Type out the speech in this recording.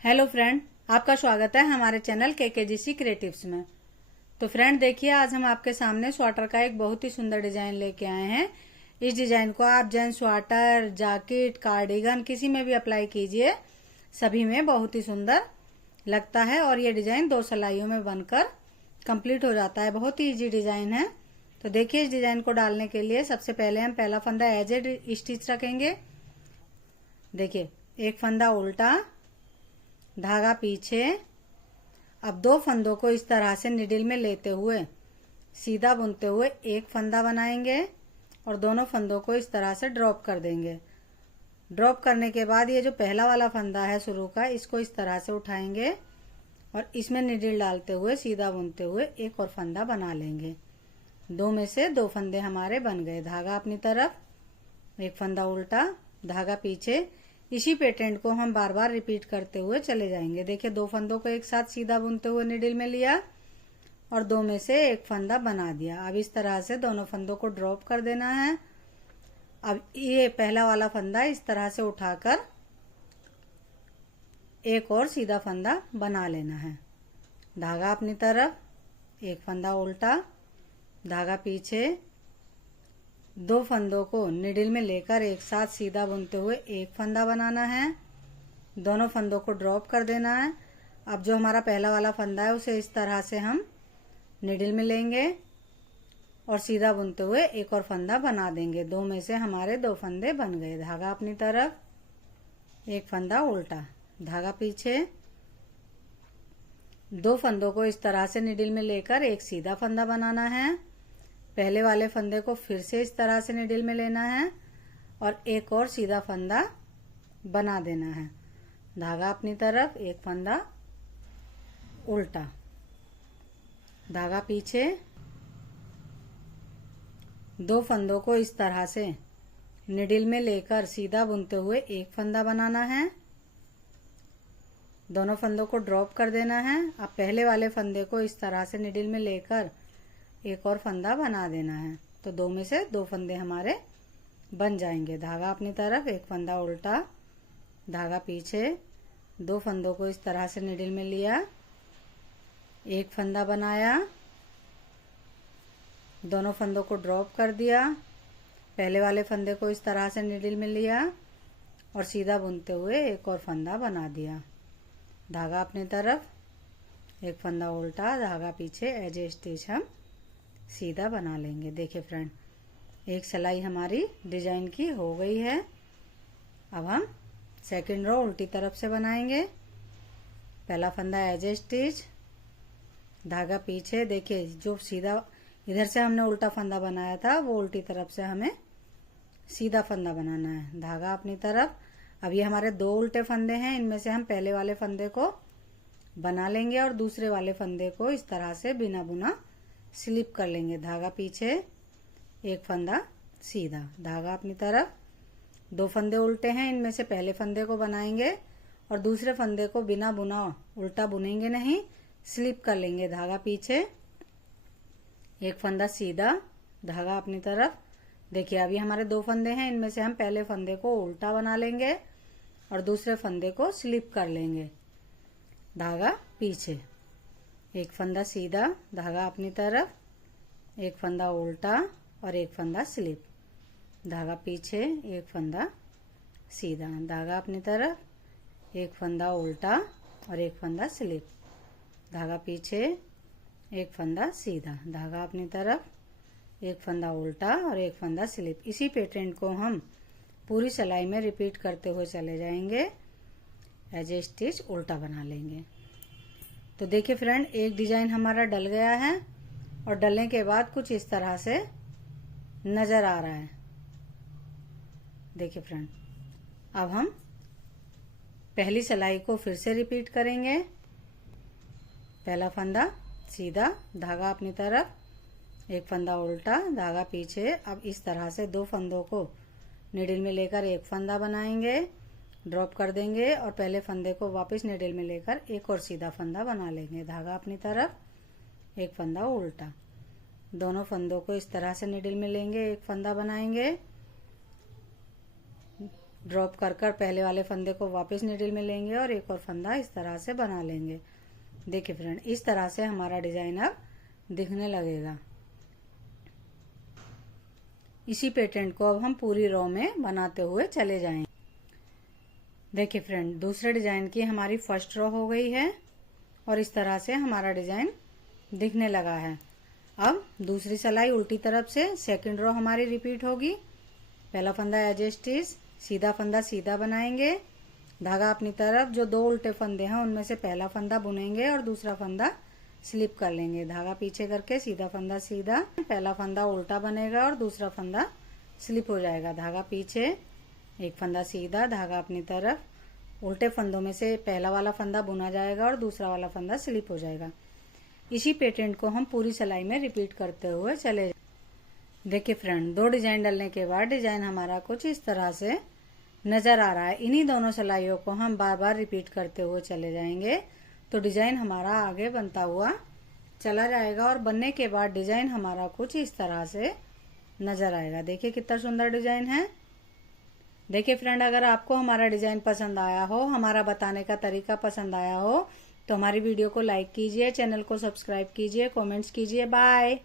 Hello friend, आपका स्वागत है हमारे चैनल केकेजीसी क्रिएटिव्स में। तो फ्रेंड देखिए, आज हम आपके सामने स्वेटर का एक बहुत ही सुंदर डिजाइन लेके आए हैं। इस डिजाइन को आप जेंट्स स्वेटर, जैकेट, कार्डिगन किसी में भी अप्लाई कीजिए, सभी में बहुत ही सुंदर लगता है। और ये डिजाइन 2 सिलाइयों में बनकर कंप्लीट हो जाता है। बहुत ही इजी डिजाइन है। तो देखिए, इस डिजाइन को डालने के लिए सबसे पहले हम पहला फंदा एज ए स्टिच रखेंगे। देखिए, एक फंदा उल्टा, धागा पीछे। अब 2 फंदों को इस तरह से निडिल में लेते हुए सीधा बुनते हुए एक फंदा बनाएंगे और दोनों फंदों को इस तरह से ड्रॉप कर देंगे। ड्रॉप करने के बाद ये जो पहला वाला फंदा है शुरू का, इसको इस तरह से उठाएंगे और इसमें निडिल डालते हुए सीधा बुनते हुए एक और फंदा बना लेंगे। 2 में से 2 फंदे हमारे बन गए। धागा अपनी तरफ, एक फंदा उल्टा, धागा पीछे। इसी पैटर्न को हम बार बार रिपीट करते हुए चले जाएंगे। देखिए, 2 फंदों को एक साथ सीधा बुनते हुए निडिल में लिया और 2 में से एक फंदा बना दिया। अब इस तरह से दोनों फंदों को ड्रॉप कर देना है। अब ये पहला वाला फंदा इस तरह से उठाकर एक और सीधा फंदा बना लेना है। धागा अपनी तरफ, एक फंदा उल्टा, धागा पीछे। 2 फंदों को निडिल में लेकर एक साथ सीधा बुनते हुए एक फंदा बनाना है। दोनों फंदों को ड्रॉप कर देना है। अब जो हमारा पहला वाला फंदा है उसे इस तरह से हम निडिल में लेंगे और सीधा बुनते हुए एक और फंदा बना देंगे। 2 में से हमारे 2 फंदे बन गए। धागा अपनी तरफ, एक फंदा उल्टा, धागा पीछे। 2 फंदों को इस तरह से निडिल में लेकर एक सीधा फंदा बनाना है। पहले वाले फंदे को फिर से इस तरह से निडिल में लेना है और एक और सीधा फंदा बना देना है। धागा अपनी तरफ, एक फंदा उल्टा, धागा पीछे। 2 फंदों को इस तरह से निडिल में लेकर सीधा बुनते हुए एक फंदा बनाना है। दोनों फंदों को ड्रॉप कर देना है। अब पहले वाले फंदे को इस तरह से निडिल में लेकर एक और फंदा बना देना है। तो 2 में से 2 फंदे हमारे बन जाएंगे। धागा अपनी तरफ, एक फंदा उल्टा, धागा पीछे। 2 फंदों को इस तरह से निडिल में लिया, एक फंदा बनाया, दोनों फंदों को ड्रॉप कर दिया। पहले वाले फंदे को इस तरह से निडिल में लिया और सीधा बुनते हुए एक और फंदा बना दिया। धागा अपनी तरफ, एक फंदा उल्टा, धागा पीछे, एज ए स्टिच हम सीधा बना लेंगे। देखिए फ्रेंड, एक सिलाई हमारी डिजाइन की हो गई है। अब हम सेकंड रो उल्टी तरफ से बनाएंगे। पहला फंदा एज ए स्टिच, धागा पीछे। देखिए, जो सीधा इधर से हमने उल्टा फंदा बनाया था वो उल्टी तरफ से हमें सीधा फंदा बनाना है। धागा अपनी तरफ। अब ये हमारे 2 उल्टे फंदे हैं, इनमें से हम पहले वाले फंदे को बना लेंगे और दूसरे वाले फंदे को इस तरह से बिना बुना स्लिप कर लेंगे। धागा पीछे, एक फंदा सीधा, धागा अपनी तरफ। 2 फंदे उल्टे हैं, इनमें से पहले फंदे को बनाएंगे और दूसरे फंदे को बिना बुना उल्टा बुनेंगे नहीं, स्लिप कर लेंगे। धागा पीछे, एक फंदा सीधा, धागा अपनी तरफ। देखिए, अभी हमारे 2 फंदे हैं, इनमें से हम पहले फंदे को उल्टा बना लेंगे और दूसरे फंदे को स्लिप कर लेंगे। धागा पीछे, एक फंदा सीधा, धागा अपनी तरफ, एक फंदा उल्टा और एक फंदा स्लिप, धागा पीछे, एक फंदा सीधा, धागा अपनी तरफ, एक फंदा उल्टा और एक फंदा स्लिप, धागा पीछे, एक फंदा सीधा, धागा अपनी तरफ, एक फंदा उल्टा और एक फंदा स्लिप। इसी पैटर्न को हम पूरी सिलाई में रिपीट करते हुए चले जाएंगे। एज ए स्टिच उल्टा बना लेंगे। तो देखिए फ्रेंड, एक डिजाइन हमारा डल गया है और डलने के बाद कुछ इस तरह से नजर आ रहा है। देखिए फ्रेंड, अब हम पहली सिलाई को फिर से रिपीट करेंगे। पहला फंदा सीधा, धागा अपनी तरफ, एक फंदा उल्टा, धागा पीछे। अब इस तरह से 2 फंदों को निडिल में लेकर एक फंदा बनाएंगे, ड्रॉप कर देंगे और पहले फंदे को वापस निडिल में लेकर एक और सीधा फंदा बना लेंगे। धागा अपनी तरफ, एक फंदा उल्टा। दोनों फंदों को इस तरह से निडिल में लेंगे, एक फंदा बनाएंगे, ड्रॉप कर कर पहले वाले फंदे को वापस नीडल में लेंगे और एक और फंदा इस तरह से बना लेंगे। देखिए फ्रेंड, इस तरह से हमारा डिजाइन अब दिखने लगेगा। इसी पैटर्न को अब हम पूरी रो में बनाते हुए चले जाएंगे। देखिए फ्रेंड, दूसरे डिजाइन की हमारी फर्स्ट रो हो गई है और इस तरह से हमारा डिजाइन दिखने लगा है। अब दूसरी सिलाई उल्टी तरफ से सेकंड रो हमारी रिपीट होगी। पहला फंदा एज इट इज, सीधा फंदा सीधा बनाएंगे, धागा अपनी तरफ, जो दो उल्टे फंदे हैं उनमें से पहला फंदा बुनेंगे और दूसरा फंदा स्लिप कर लेंगे। धागा पीछे करके सीधा फंदा सीधा, पहला फंदा उल्टा बनेगा और दूसरा फंदा स्लिप हो जाएगा। धागा पीछे, एक फंदा सीधा, धागा अपनी तरफ, उल्टे फंदों में से पहला वाला फंदा बुना जाएगा और दूसरा वाला फंदा स्लिप हो जाएगा। इसी पैटर्न को हम पूरी सिलाई में रिपीट करते हुए चले। देखिए फ्रेंड, दो डिजाइन डालने के बाद डिजाइन हमारा कुछ इस तरह से नजर आ रहा है। इन्हीं दोनों सिलाइयों को हम बार बार रिपीट करते हुए चले जाएंगे तो डिजाइन हमारा आगे बनता हुआ चला जाएगा और बनने के बाद डिजाइन हमारा कुछ इस तरह से नजर आएगा। देखिए कितना सुंदर डिजाइन है। देखिए फ्रेंड, अगर आपको हमारा डिजाइन पसंद आया हो, हमारा बताने का तरीका पसंद आया हो तो हमारी वीडियो को लाइक कीजिए, चैनल को सब्सक्राइब कीजिए, कमेंट्स कीजिए। बाय।